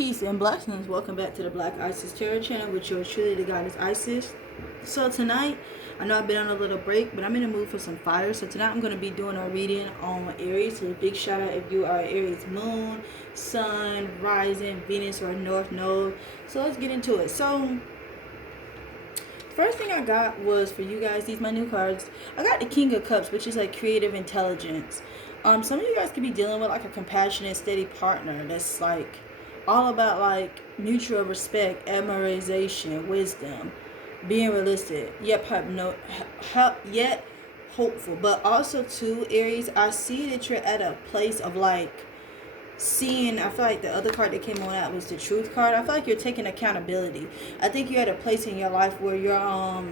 Peace and blessings. Welcome back to the Black Isis Tarot channel with yours truly, the goddess Isis. So tonight, I know I've been on a little break, but I'm in the mood for some fire. So tonight I'm going to be doing a reading on Aries. So a big shout out if you are Aries moon, sun, rising, Venus, or North Node. So let's get into it. So first thing I got was for you guys, these my new cards. I got the King of Cups, which is like creative intelligence. Some of you guys could be dealing with like a compassionate, steady partner that's like all about like mutual respect, admiration, wisdom, being realistic, yet yet hopeful. But also too, Aries, I see that you're at a place of like seeing. I feel like the other card that came on that was the Truth card. I feel like you're taking accountability. I think you're at a place in your life where you're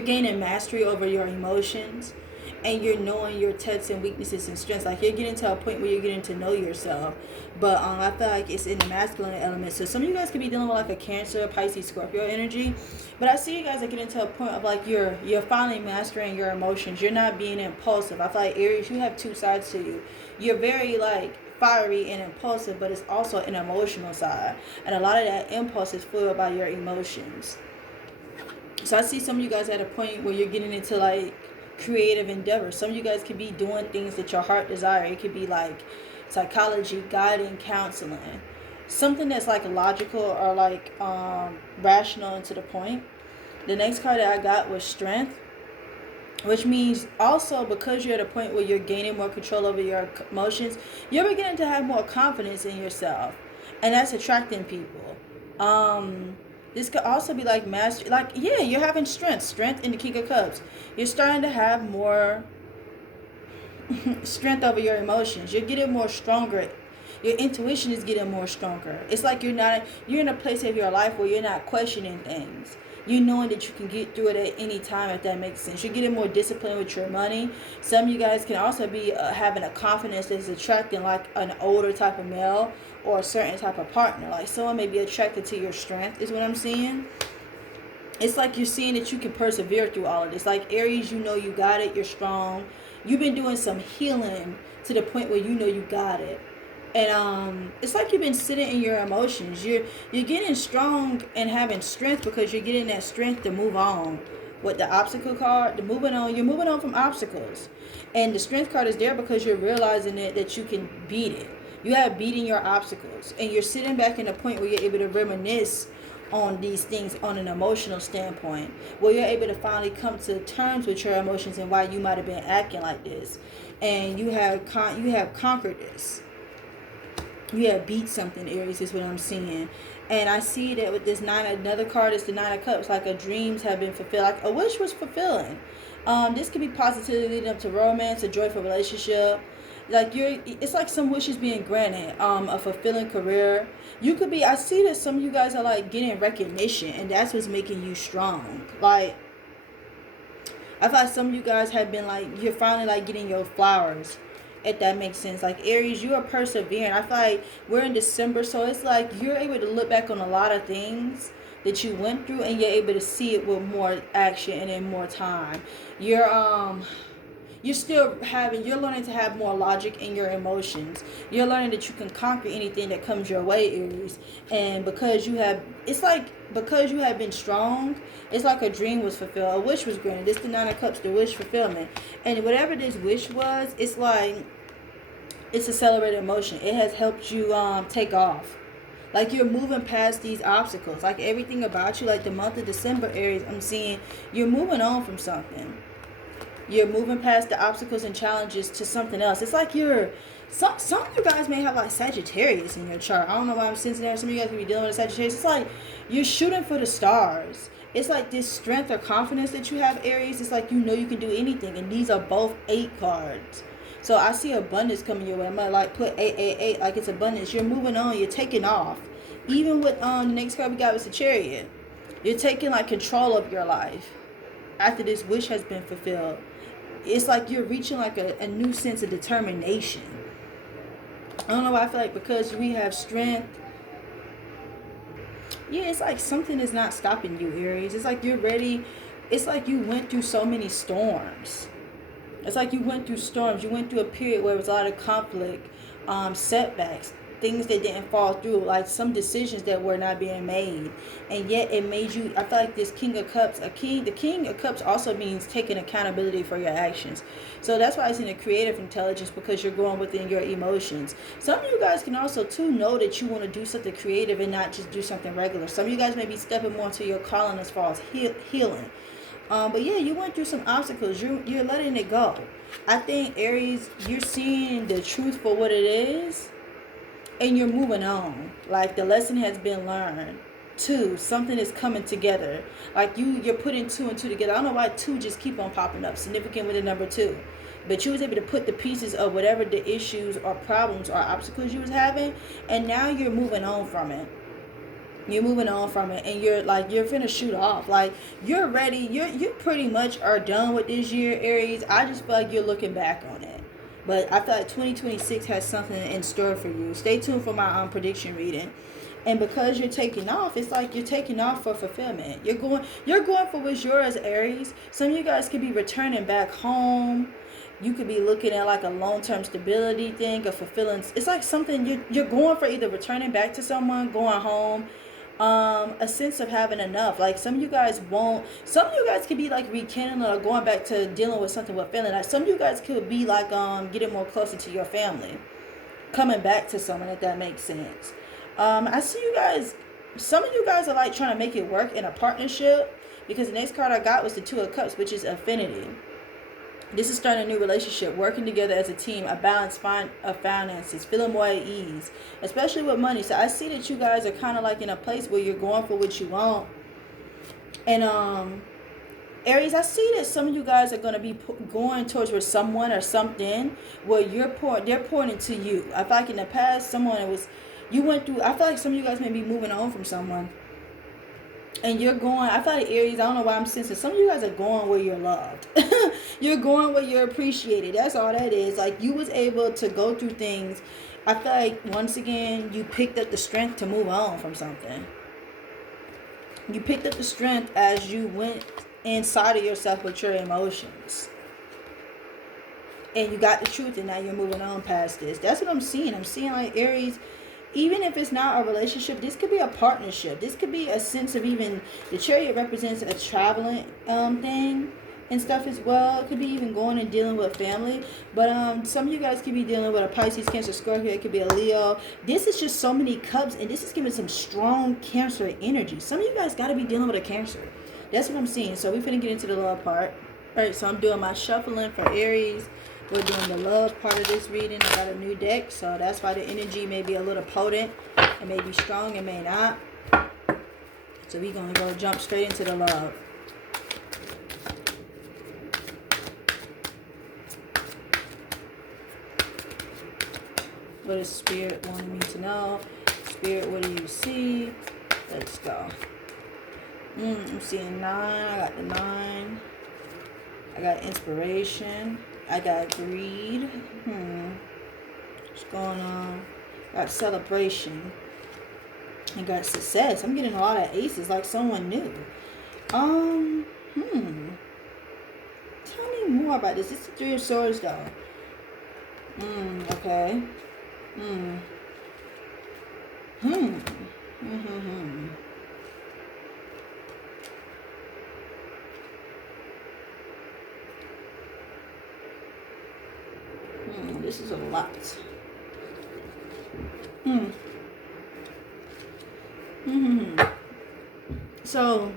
gaining mastery over your emotions, and you're knowing your texts and weaknesses and strengths. Like you're getting to a point where you're getting to know yourself. But I feel like it's in the masculine element. So some of you guys could be dealing with like a Cancer, Pisces, Scorpio energy. But I see you guys are getting to a point of like you're finally mastering your emotions. You're not being impulsive. I feel like Aries, you have two sides to you. You're very like fiery and impulsive, but it's also an emotional side. And a lot of that impulse is fueled by your emotions. So I see some of you guys at a point where you're getting into like creative endeavors. Some of you guys could be doing things that your heart desire. It could be like psychology, guiding, counseling, something that's like logical or like rational and to the point. The next card that I got was Strength, which means also because you're at a point where you're gaining more control over your emotions, you're beginning to have more confidence in yourself, and that's attracting people. This could also be like master, like, yeah, you're having strength in the King of Cups. You're starting to have more strength over your emotions. You're getting more stronger. Your intuition is getting more stronger. It's like you're in a place of your life where you're not questioning things. You knowing that you can get through it at any time, if that makes sense. You're getting more disciplined with your money. Some of you guys can also be having a confidence that's attracting like an older type of male or a certain type of partner. Like someone may be attracted to your strength is what I'm seeing. It's like you're seeing that you can persevere through all of this. Like Aries, you know you got it. You're strong. You've been doing some healing to the point where you know you got it. And it's like you've been sitting in your emotions. You're getting strong and having strength because you're getting that strength to move on. With the obstacle card, you're moving on from obstacles. And the strength card is there because you're realizing that you can beat it. You have beaten your obstacles. And you're sitting back in a point where you're able to reminisce on these things on an emotional standpoint, where you're able to finally come to terms with your emotions and why you might have been acting like this. And you have conquered this. You have beat something, Aries, is what I'm seeing. And I see that with this another card is the Nine of Cups, like a dreams have been fulfilled, like a wish was fulfilling. This could be positively leading up to romance, a joyful relationship. Like it's like some wishes being granted, a fulfilling career. You could be, I see that some of you guys are like getting recognition, and that's what's making you strong. Like, I feel like some of you guys have been like, you're finally like getting your flowers, if that makes sense. Like Aries, you are persevering. I feel like we're in December, so it's like you're able to look back on a lot of things that you went through, and you're able to see it with more action and in more time. You're learning to have more logic in your emotions. You're learning that you can conquer anything that comes your way, Aries. And because you have been strong, it's like a dream was fulfilled, a wish was granted. This the Nine of Cups, the wish fulfillment. And whatever this wish was, it's like, it's accelerated emotion. It has helped you take off. Like you're moving past these obstacles. Like everything about you, like the month of December, Aries, I'm seeing you're moving on from something. You're moving past the obstacles and challenges to something else. It's like some of you guys may have like Sagittarius in your chart. I don't know why I'm sensing that. Some of you guys could be dealing with Sagittarius. It's like you're shooting for the stars. It's like this strength or confidence that you have, Aries. It's like you know you can do anything. And these are both 8 cards. So I see abundance coming your way. I'm going to like put 888 like it's abundance. You're moving on. You're taking off. Even with the next card we got was the Chariot. You're taking like control of your life after this wish has been fulfilled. It's like you're reaching like a new sense of determination. I don't know why I feel like because we have strength. Yeah, it's like something is not stopping you, Aries. It's like you're ready. It's like you went through so many storms. It's like you went through storms. You went through a period where there was a lot of conflict, setbacks. things that didn't fall through, like some decisions that were not being made, and yet it made you. I feel like this King of Cups, the King of Cups also means taking accountability for your actions. So that's why it's in the creative intelligence, because you're going within your emotions. Some of you guys can also too know that you want to do something creative and not just do something regular. Some of you guys may be stepping more into your calling as far as healing. But yeah, you went through some obstacles. You're letting it go. I think, Aries, you're seeing the truth for what it is, and you're moving on. Like, the lesson has been learned. Two, something is coming together. Like, you're putting two and two together. I don't know why two just keep on popping up. Significant with the number two. But you was able to put the pieces of whatever the issues or problems or obstacles you was having, and now you're moving on from it. You're moving on from it, and you're finna shoot off. Like, you're ready. You pretty much are done with this year, Aries. I just feel like you're looking back on it. But I feel like 2026 has something in store for you. Stay tuned for my prediction reading. And because you're taking off, it's like you're taking off for fulfillment. You're going for what's yours, Aries. Some of you guys could be returning back home. You could be looking at like a long-term stability thing, a fulfilling. It's like something you're going for, either returning back to someone, going home. A sense of having enough. Like, some of you guys could be like rekindling or going back to dealing with something with feeling. Like, some of you guys could be like getting more closer to your family, coming back to someone, if that makes sense. I see you guys, some of you guys are like trying to make it work in a partnership, because the next card I got was the Two of Cups, which is affinity. This is starting a new relationship, working together as a team, a balance of finances, feeling more at ease, especially with money. So I see that you guys are kind of like in a place where you're going for what you want. And Aries, I see that some of you guys are going to be going towards with someone or something where they're pouring into you. I feel like in the past, you went through, I feel like some of you guys may be moving on from someone. And you're going, I feel like, Aries, I don't know why I'm sensing, some of you guys are going where you're loved. You're going where you're appreciated. That's all that is. Like, you was able to go through things. I feel like, once again, you picked up the strength to move on from something. You picked up the strength as you went inside of yourself with your emotions. And you got the truth, and now you're moving on past this. That's what I'm seeing. I'm seeing, like, Aries, even if it's not a relationship, this could be a partnership. This could be a sense of, even the Chariot represents a traveling thing and stuff as well. It could be even going and dealing with family. But some of you guys could be dealing with a Pisces, Cancer, Scorpio. It could be a Leo. This is just so many cups, and this is giving some strong Cancer energy. Some of you guys got to be dealing with a Cancer. That's what I'm seeing. So we're finna get into the love part. All right, so I'm doing my shuffling for Aries. We're doing the love part of this reading. I got a new deck, so that's why the energy may be a little potent. It may be strong, it may not. So we're going to go jump straight into the love. What is Spirit wanting me to know? Spirit, what do you see? Let's go. I'm seeing 9. I got the 9. I got inspiration. I got greed. What's going on? Got celebration. I got success. I'm getting a lot of aces, like someone new. Tell me more about this. This is the 3 of Swords, though. Okay. This is a lot. So,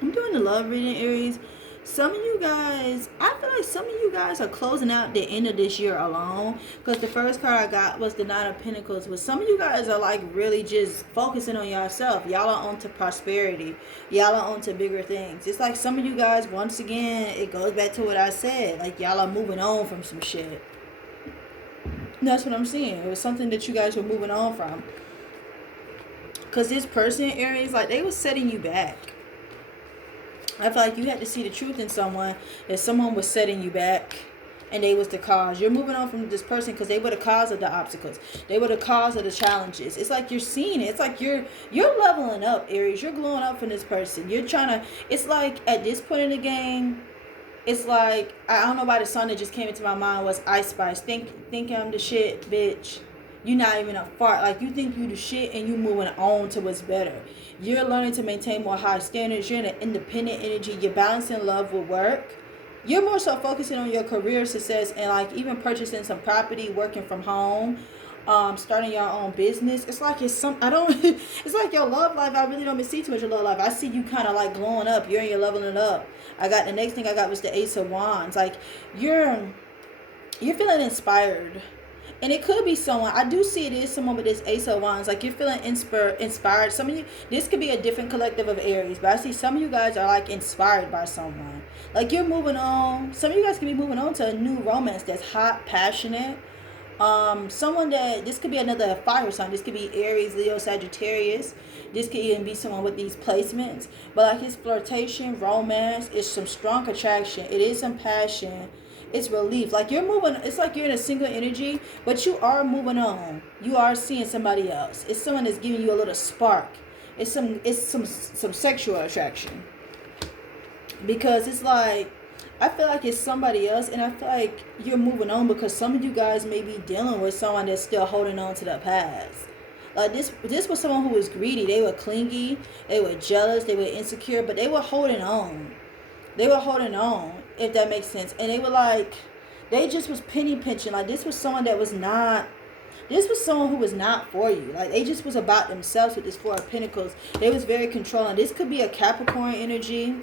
I'm doing the love reading, Aries. Some of you guys, I feel like some of you guys are closing out the end of this year alone. Because the first card I got was the 9 of Pentacles. But some of you guys are like really just focusing on yourself. Y'all are on to prosperity. Y'all are on to bigger things. It's like some of you guys, once again, it goes back to what I said. Like, y'all are moving on from some shit. That's what I'm seeing. It was something that you guys were moving on from. Because this person, Aries, like, they was setting you back. I feel like you had to see the truth in someone, that someone was setting you back, and they was the cause. You're moving on from this person because they were the cause of the obstacles. They were the cause of the challenges. It's like you're seeing it. It's like you're leveling up, Aries. You're glowing up from this person. You're trying to, it's like at this point in the game, it's like, I don't know why the song that just came into my mind was Ice Spice. Think I'm the shit, bitch. You're not even a fart. Like, you think you the shit and you moving on to what's better. You're learning to maintain more high standards. You're in an independent energy. You're balancing love with work. You're more so focusing on your career success and like even purchasing some property, working from home, starting your own business. It's like it's some I don't it's like your love life. I really don't see too much of love life. I see you kind of like glowing up. You're leveling it up. I got the next thing I got was the Ace of Wands. Like you're feeling inspired. And it could be someone, I do see it is someone with this Ace of Wands. Like you're feeling inspired. Some of you, this could be a different collective of Aries, but I see some of you guys are like inspired by someone. Like you're moving on. Some of you guys could be moving on to a new romance that's hot, passionate. Someone that, this could be another fire sign. This could be Aries, Leo, Sagittarius. This could even be someone with these placements. But like it's flirtation, romance, it's some strong attraction. It is some passion. It's relief. Like you're moving, it's like you're in a single energy, but you are moving on. You are seeing somebody else. It's someone that's giving you a little spark. It's some sexual attraction. Because it's like, I feel like it's somebody else, and I feel like you're moving on because some of you guys may be dealing with someone that's still holding on to the past. Like this was someone who was greedy. They were clingy, they were jealous, they were insecure, but they were holding on. They were holding on, if that makes sense. And they were like, they just was penny pinching. Like this was someone that was not, this was someone who was not for you. Like they just was about themselves with this Four of Pentacles. They was very controlling. This could be a Capricorn energy.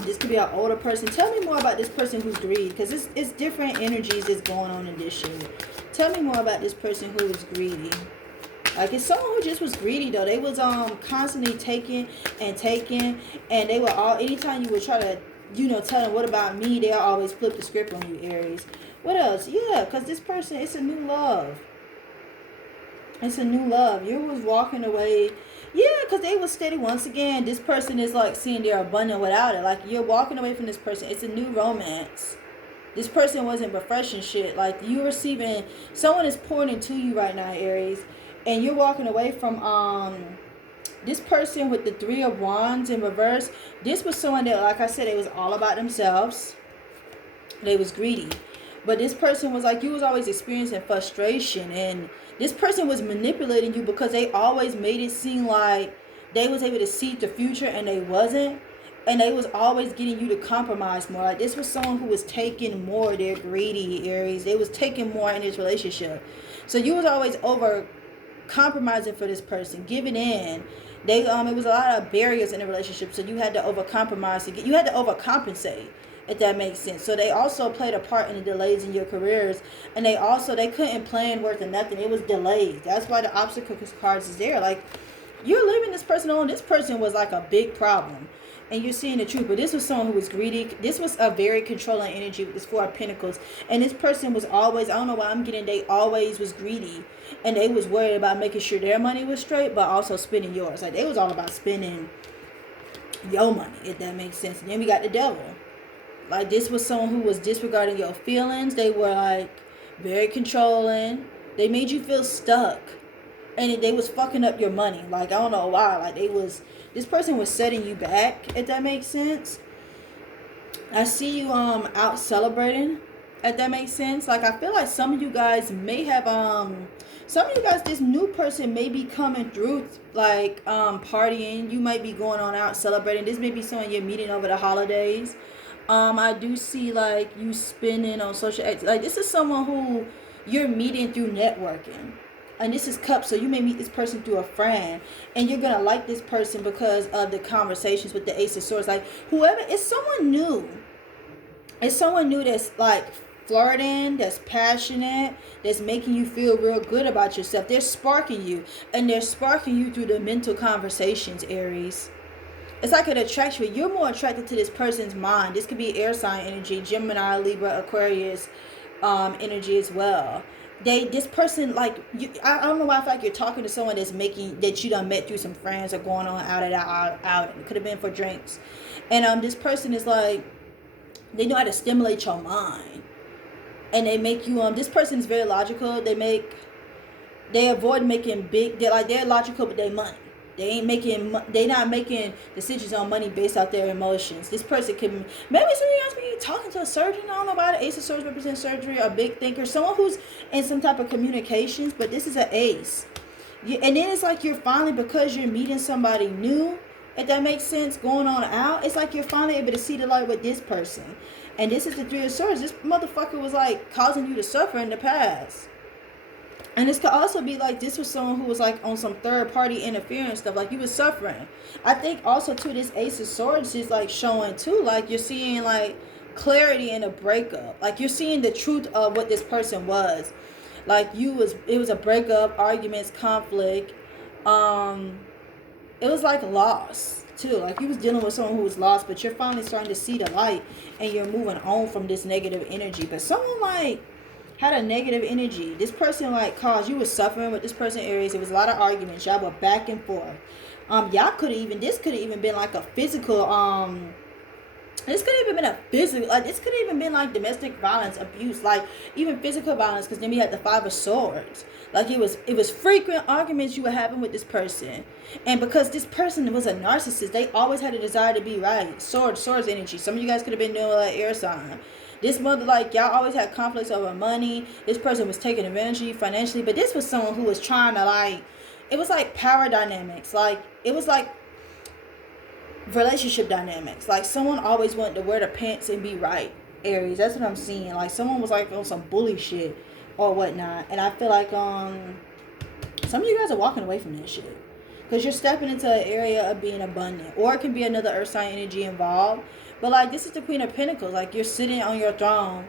This could be an older person. Tell me more about this person who's greedy, because it's different energies that's going on in this shit. Tell me more about this person who is greedy. Like it's someone who just was greedy though. They was constantly taking, and they were all, anytime you would try to, tell them what about me, they'll always flip the script on you, Aries. What else? Yeah, because this person, it's a new love. It's a new love. You was walking away. Yeah, because they was steady. Once again, this person is like seeing they're abundant without it. Like you're walking away from this person. It's a new romance. This person wasn't refreshing shit. Like you receiving, someone is pouring into you right now, Aries. And you're walking away from this person with the Three of Wands in reverse. This was someone that, like I said, it was all about themselves. They was greedy. But this person was like, you was always experiencing frustration. And this person was manipulating you because they always made it seem like they was able to see the future and they wasn't. And they was always getting you to compromise more. Like this was someone who was taking more. They're greedy, Aries. They was taking more in this relationship. So you was always over compromising for this person, giving in. It was a lot of barriers in the relationship, so you had to you had to overcompensate, if that makes sense. So they also played a part in the delays in your careers, and they couldn't plan worth of nothing. It was delays. That's why the obstacle cards is there. Like you're leaving this person alone. This person was like a big problem, and you're seeing the truth. But this was someone who was greedy. This was a very controlling energy with this Four of Pentacles. And this person was always, I don't know why I'm getting, they always was greedy. And they was worried about making sure their money was straight, but also spending yours. Like they was all about spending your money, if that makes sense. And then we got the Devil. Like this was someone who was disregarding your feelings. They were like very controlling. They made you feel stuck. And they was fucking up your money. Like I don't know why. Like this person was setting you back, if that makes sense. I see you out celebrating, if that makes sense. Like I feel like some of you guys may have this new person may be coming through, like partying. You might be going on out celebrating. This may be someone you're meeting over the holidays. I do see like you spending on social like this is someone who you're meeting through networking. And this is Cups, so you may meet this person through a friend, and you're gonna like this person because of the conversations with the Ace of Swords. Like whoever, it's someone new. It's someone new that's like flirting, that's passionate, that's making you feel real good about yourself. They're sparking you, and they're sparking you through the mental conversations, Aries. It's like an attraction. You're more attracted to this person's mind. This could be air sign energy, Gemini, Libra, Aquarius energy as well. This person, like you, I don't know why I feel like you're talking to someone that you done met through some friends or going on out. It could have been for drinks. And this person is like, they know how to stimulate your mind. And they make you this person is very logical. They avoid making big, they're logical with their money. They not making decisions on money based off their emotions. This person can, maybe some of you guys be talking to a surgeon. I don't know about it. Ace of Swords represents surgery, a big thinker, someone who's in some type of communications. But this is an ace. And then it's like you're finally, because you're meeting somebody new, if that makes sense, going on out, it's like you're finally able to see the light with this person. And this is the Three of Swords. This motherfucker was like causing you to suffer in the past. And this could also be like, this was someone who was like on some third party interference stuff, like you was suffering. I think also too, this Ace of Swords is like showing too, like you're seeing like clarity in a breakup. Like you're seeing the truth of what this person was. Like it was a breakup, arguments, conflict. It was like loss too. Like you was dealing with someone who was lost, but you're finally starting to see the light and you're moving on from this negative energy. But someone like had a negative energy. This person like caused, you was suffering with this person, Aries. It was a lot of arguments. Y'all were back and forth. Y'all could have even, this could have even been like a physical, this could have even been a physical, like this could have even been like domestic violence, abuse, like even physical violence, because then we had the Five of Swords. Like it was frequent arguments you were having with this person. And because this person was a narcissist, they always had a desire to be right. Swords energy. Some of you guys could have been doing like air sign. This mother, like, y'all always had conflicts over money. This person was taking advantage of you financially. But this was someone who was trying to, like, it was like power dynamics. Like, it was like relationship dynamics. Like, someone always wanted to wear the pants and be right, Aries. That's what I'm seeing. Like, someone was, like, on some bully shit or whatnot. And I feel like some of you guys are walking away from that shit. Because you're stepping into an area of being abundant. Or it can be another earth sign energy involved. But, like, this is the Queen of Pentacles. Like, you're sitting on your throne.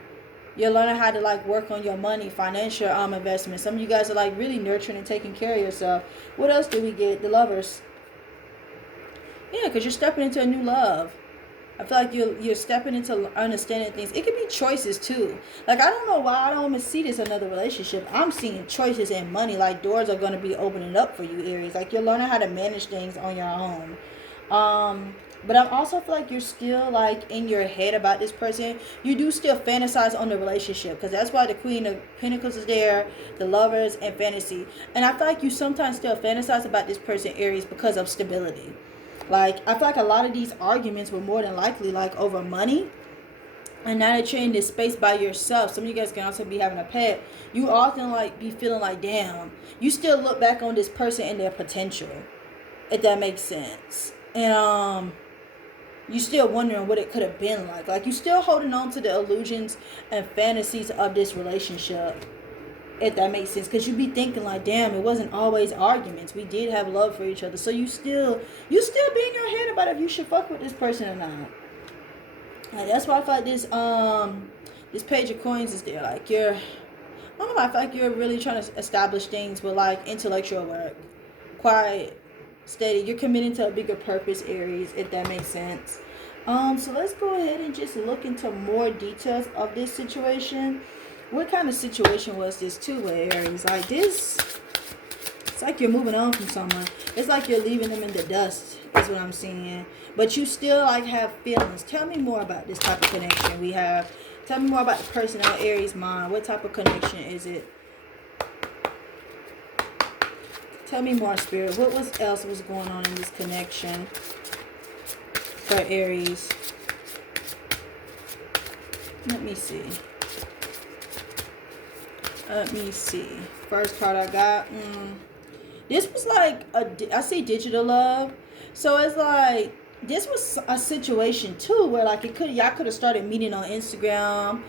You're learning how to, like, work on your money, financial investments. Some of you guys are, like, really nurturing and taking care of yourself. What else do we get? The Lovers. Yeah, because you're stepping into a new love. I feel like you're stepping into understanding things. It could be choices, too. Like, I don't know why I don't even see this in another relationship. I'm seeing choices and money. Like, doors are going to be opening up for you, Aries. Like, you're learning how to manage things on your own. But I also feel like you're still, like, in your head about this person. You do still fantasize on the relationship. Because that's why the Queen of Pentacles is there. The Lovers and fantasy. And I feel like you sometimes still fantasize about this person, Aries, because of stability. Like, I feel like a lot of these arguments were more than likely, like, over money. And now that you're in this space by yourself, some of you guys can also be having a pet. You often, like, be feeling like, damn. You still look back on this person and their potential. If that makes sense. And, you still wondering what it could have been like. Like, you still holding on to the illusions and fantasies of this relationship. If that makes sense. Because you be thinking like, damn, it wasn't always arguments. We did have love for each other. So you still be in your head about if you should fuck with this person or not. Like, that's why I feel like this Page of Coins is there. Like, I don't know, I feel like you're really trying to establish things with, like, intellectual work. Quiet. Steady. You're committing to a bigger purpose, Aries, if that makes sense. So let's go ahead and just look into more details of this situation. What kind of situation was this too, with Aries? Like, this, it's like you're moving on from someone. It's like you're leaving them in the dust, is what I'm seeing. But you still, like, have feelings. Tell me more about this type of connection we have. Tell me more about the person on Aries' mind. What type of connection is it? Tell me more, Spirit. What else was going on in this connection for Aries? Let me see. First card I got. This was like I see digital love. So it's like this was a situation too where, like, y'all could have started meeting on Instagram,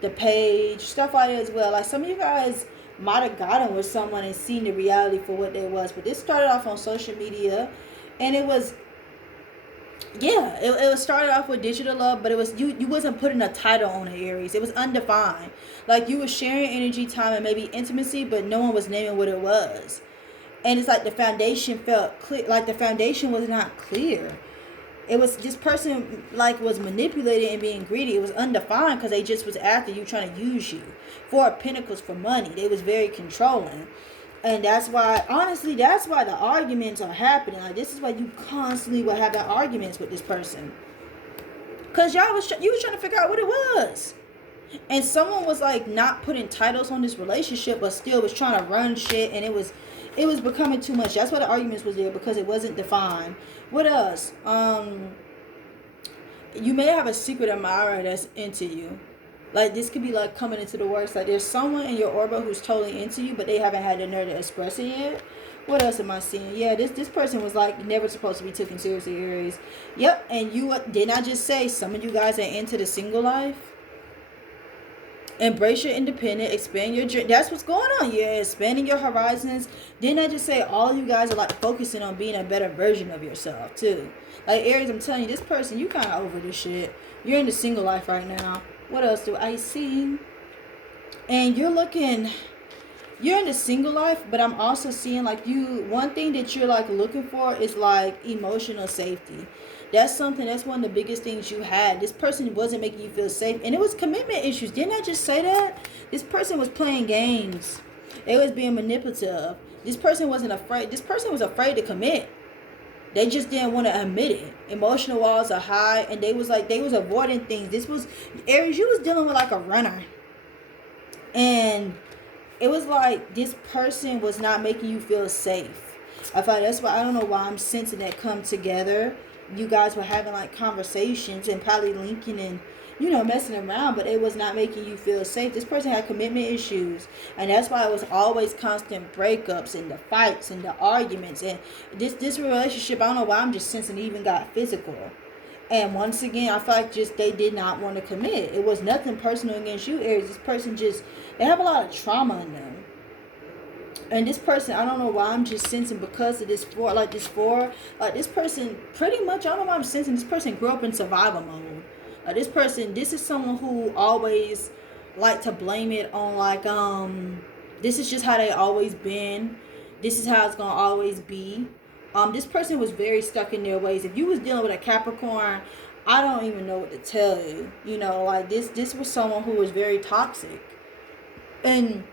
the page, stuff like that as well. Like, some of you guys might have gotten with someone and seen the reality for what they was. But this started off on social media, and it was, yeah, it was started off with digital love, but it was, you wasn't putting a title on it, Aries. It was undefined. Like, you were sharing energy, time, and maybe intimacy, but no one was naming what it was. And it's like the foundation felt clear, like the foundation was not clear. It was, this person, like, was manipulated and being greedy. It was undefined because they just was after you, trying to use you. Four of Pentacles for money. They was very controlling. And that's why, honestly, that's why the arguments are happening. Like, this is why you constantly were having arguments with this person. Because you was trying to figure out what it was. And someone was, like, not putting titles on this relationship, but still was trying to run shit. And it it was becoming too much. That's why the arguments was there, because it wasn't defined. What else? You may have a secret admirer that's into you. Like, this could be like coming into the works. Like, there's someone in your orbit who's totally into you, but they haven't had the nerve to express it yet. What else am I seeing? Yeah, this person was like never supposed to be taken seriously, Aries. Yep, and you didn't I just say some of you guys are into the single life? Embrace your independence, expand your dream. That's what's going on. Yeah, expanding your horizons. Didn't I just say all you guys are like focusing on being a better version of yourself too? Like, Aries, I'm telling you, this person, you kind of over this shit. You're in the single life right now. What else do I see? And you're in the single life, but I'm also seeing like one thing that you're like looking for is like emotional safety. That's one of the biggest things you had. This person wasn't making you feel safe, and it was commitment issues. Didn't I just say that? This person was playing games. They was being manipulative. This person wasn't afraid. This person was afraid to commit. They just didn't want to admit it. Emotional walls are high, and they was avoiding things. This was, Aries, you was dealing with like a runner. And it was like this person was not making you feel safe. I thought that's why, I don't know why I'm sensing that come together. You guys were having like conversations and probably linking and, messing around, but it was not making you feel safe. This person had commitment issues, and that's why it was always constant breakups and the fights and the arguments. And this relationship, I don't know why I'm just sensing it even got physical. And once again, I feel like they did not want to commit. It was nothing personal against you, Aries. This person they have a lot of trauma in them. And this person, I don't know why I'm just sensing, because of this this person pretty much, I don't know why I'm sensing this person grew up in survival mode. This is someone who always like to blame it on like, this is just how they always been. This is how it's going to always be. This person was very stuck in their ways. If you was dealing with a Capricorn, I don't even know what to tell you. Like this was someone who was very toxic. And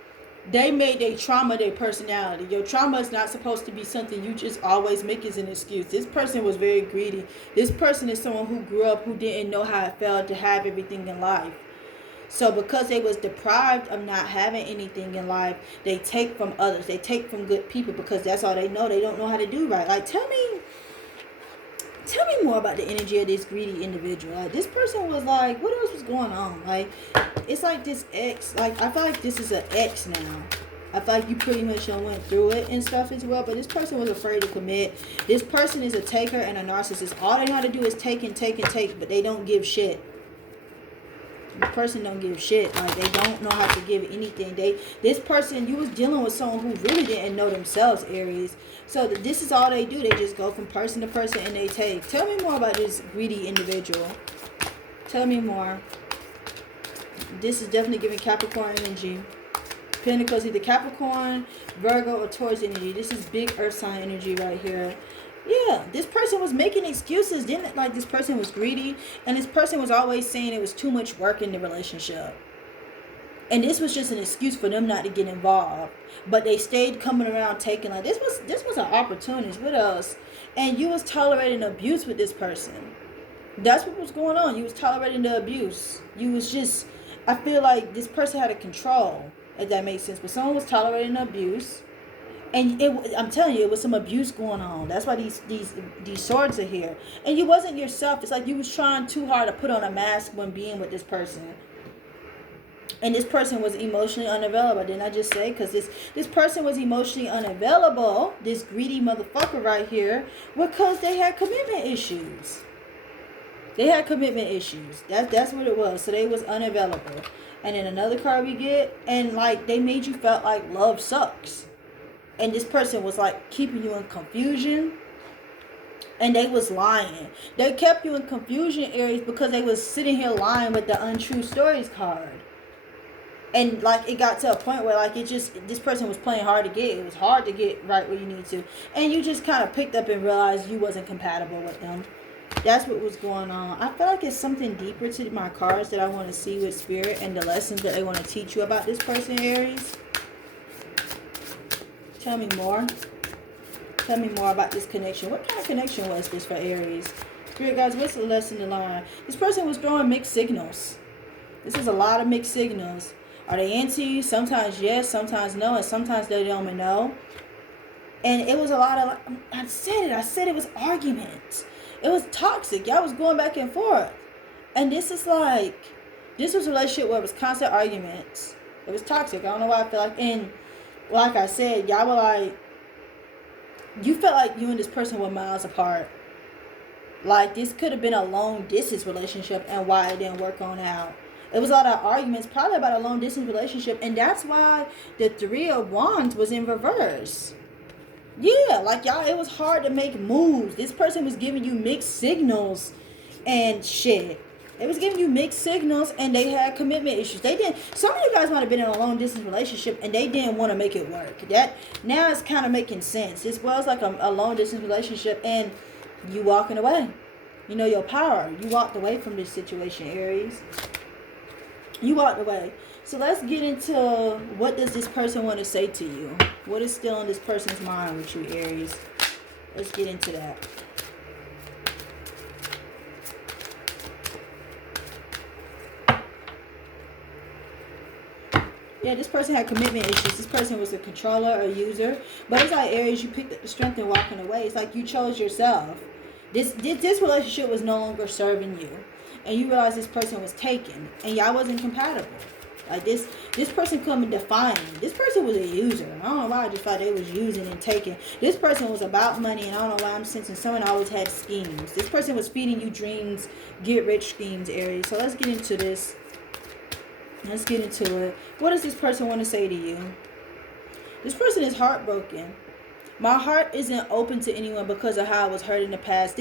they made their trauma their personality. Your trauma is not supposed to be something you just always make as an excuse. This person was very greedy. This person is someone who grew up who didn't know how it felt to have everything in life. So because they was deprived of not having anything in life, they take from others. They take from good people because that's all they know. They don't know how to do right. Like, tell me more about the energy of this greedy individual. Like, this person was like, what else was going on? Like, it's like this ex. Like, I feel like this is an ex now. I feel like you pretty much went through it and stuff as well. But this person was afraid to commit. This person is a taker and a narcissist. All they know how to do is take and take and take, but they don't give shit. The person don't give shit. Like, they don't know how to give anything. This person, you was dealing with someone who really didn't know themselves, Aries. So this is all they do. They just go from person to person and they take. Tell me more about this greedy individual. Tell me more. This is definitely giving Capricorn energy. Pentacles, either Capricorn, Virgo, or Taurus energy. This is big earth sign energy right here. Yeah, this person was making excuses. This person was greedy, and this person was always saying it was too much work in the relationship. And this was just an excuse for them not to get involved. But they stayed coming around taking, like, this was an opportunity. What else? And you was tolerating abuse with this person. That's what was going on. You was tolerating the abuse. You was just, I feel like this person had a control, if that makes sense. But someone was tolerating the abuse. And I'm telling you, it was some abuse going on. That's why these swords are here. And you wasn't yourself. It's like you was trying too hard to put on a mask when being with this person. And this person was emotionally unavailable. Didn't I just say? Because this person was emotionally unavailable, this greedy motherfucker right here, because they had commitment issues. They had commitment issues. That's what it was. So they was unavailable. And then another card we get, and like they made you felt like love sucks. And this person was like keeping you in confusion. And they was lying. They kept you in confusion, Aries, because they was sitting here lying with the untrue stories card. And like it got to a point where like this person was playing hard to get. It was hard to get right where you need to. And you just kind of picked up and realized you wasn't compatible with them. That's what was going on. I feel like it's something deeper to my cards that I want to see with Spirit and the lessons that they want to teach you about this person, Aries. Tell me more. Tell me more about this connection. What kind of connection was this for Aries? Spirit guys, what's the lesson to learn? This person was throwing mixed signals. This is a lot of mixed signals. Are they into you? Sometimes yes, sometimes no, and sometimes they don't even know. And it was a lot of, I said it was arguments. It was toxic. Y'all was going back and forth. And this is like, this was a relationship where it was constant arguments. It was toxic. I don't know why I feel like, and like I said, y'all were like, you felt like you and this person were miles apart. Like, this could have been a long distance relationship, and why it didn't work on out. It was a lot of arguments, probably about a long distance relationship, and that's why the Three of Wands was in reverse. Yeah, like, y'all, it was hard to make moves. This person was giving you mixed signals and shit. They was giving you mixed signals, and they had commitment issues. They didn't. Some of you guys might have been in a long distance relationship, and they didn't want to make it work. That now it's kind of making sense. This was like a long distance relationship, and you walking away. You know your power. You walked away from this situation, Aries. You walked away. So let's get into, what does this person want to say to you? What is still on this person's mind with you, Aries? Let's get into that. Yeah, this person had commitment issues. This person was a controller, a user. But it's like, Aries, you picked up the strength in walking away. It's like you chose yourself. This relationship was no longer serving you. And you realize this person was taken. And y'all wasn't compatible. Like, this person couldn't define you. This person was a user. I don't know why I just thought they was using and taking. This person was about money, and I don't know why I'm sensing someone always had schemes. This person was feeding you dreams, get rich schemes, Aries. So let's get into this. Let's get into it. What does this person want to say to you? This person is heartbroken. My heart isn't open to anyone because of how I was hurt in the past.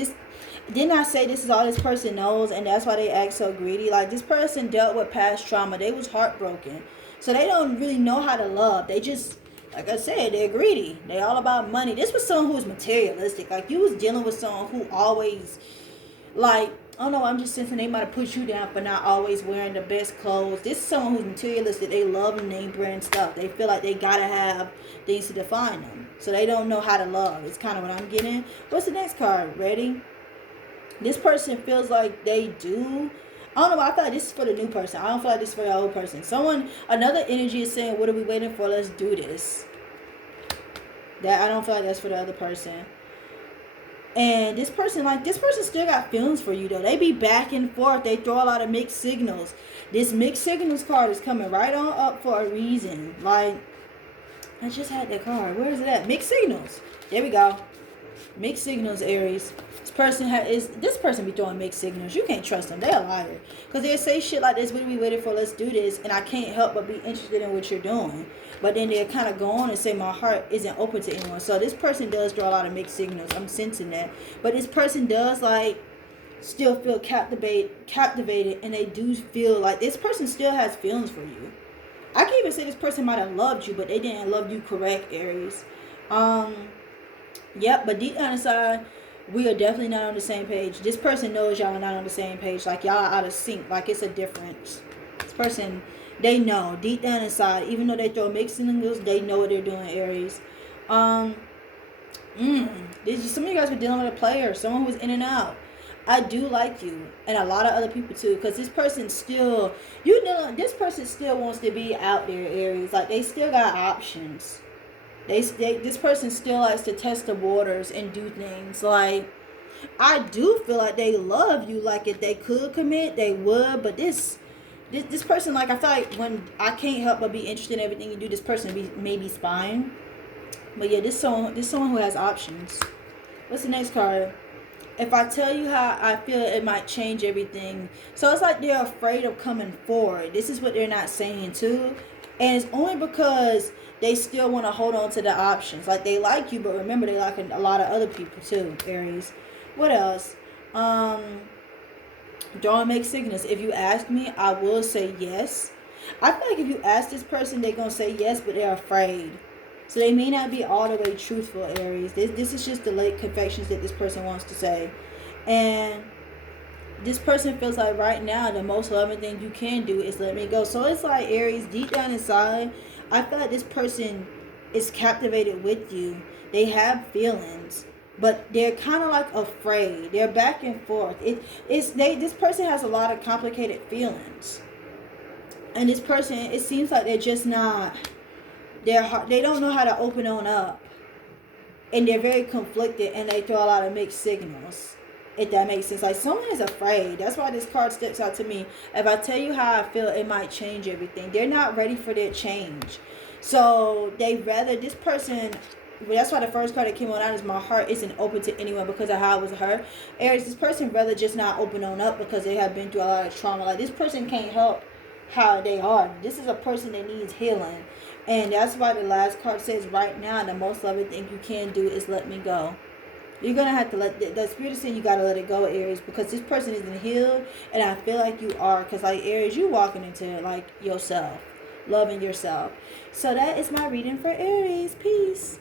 Didn't I say this is all this person knows, and that's why they act so greedy? Like, this person dealt with past trauma. They was heartbroken. So they don't really know how to love. They just, like I said, they're greedy. They all about money. This was someone who was materialistic. Like, you was dealing with someone who always, like, I don't know, I'm just sensing they might have put you down for not always wearing the best clothes. This is someone who's materialistic. They love name brand stuff. They feel like they gotta have things to define them. So they don't know how to love. It's kind of what I'm getting. What's the next card? Ready? This person feels like they do. I don't know, I feel like this is for the new person. I don't feel like this is for the old person. Another energy is saying, what are we waiting for? Let's do this. That, I don't feel like that's for the other person. And this person still got feelings for you, though. They be back and forth. They throw a lot of mixed signals. This mixed signals card is coming right on up for a reason. Like, I just had that card. Where is it at? Mixed signals. There we go. Mixed signals, Aries. This person be throwing mixed signals. You can't trust them. They're a liar. Because they say shit like this. What are we waiting for? Let's do this. And I can't help but be interested in what you're doing. But then they'll kind of go on and say my heart isn't open to anyone. So this person does draw a lot of mixed signals. I'm sensing that. But this person does, like, still feel captivated. And they do feel like this person still has feelings for you. I can even say this person might have loved you, but they didn't love you correct, Aries. Yep, but deep down inside, we are definitely not on the same page. This person knows y'all are not on the same page. Like, y'all are out of sync. Like, it's a difference. This person, they know deep down inside, even though they throw mixed signals, they know what they're doing, Aries. Some of you guys were dealing with a player, someone who was in and out. I do like you, and a lot of other people too, because this person still, this person still wants to be out there, Aries. Like, they still got options. This person still likes to test the waters and do things. Like, I do feel like they love you. Like, if they could commit, they would. But this person, like, I feel like when I can't help but be interested in everything you do, this person may be spying. But yeah, this someone who has options. What's the next card? If I tell you how I feel, it might change everything. So it's like they're afraid of coming forward. This is what they're not saying too. And it's only because they still want to hold on to the options. Like, they like you, but remember, they like a lot of other people too, Aries. What else? Drawing mixed signals. If you ask me, I will say yes. I feel like if you ask this person, they're going to say yes, but they're afraid. So they may not be all the way truthful, Aries. This is just the late confessions that this person wants to say. And this person feels like right now the most loving thing you can do is let me go. So it's like, Aries, deep down inside, I feel like this person is captivated with you. They have feelings, but they're kind of like afraid. They're back and forth. This person has a lot of complicated feelings. And this person, it seems like they're just not, they don't know how to open on up. And they're very conflicted, and they throw a lot of mixed signals, if that makes sense. Like, someone is afraid. That's why this card sticks out to me. If I tell you how I feel, it might change everything. They're not ready for their change. So they rather, this person, well, that's why the first card that came on out is my heart isn't open to anyone because of how it was her. Aries, this person rather just not open on up because they have been through a lot of trauma. Like, this person can't help how they are. This is a person that needs healing. And that's why the last card says, right now, the most loving thing you can do is let me go. You're going to have to let, the spirit is saying you got to let it go, Aries, because this person isn't healed. And I feel like you are, because, like, Aries, you walking into, like, yourself, loving yourself. So that is my reading for Aries. Peace.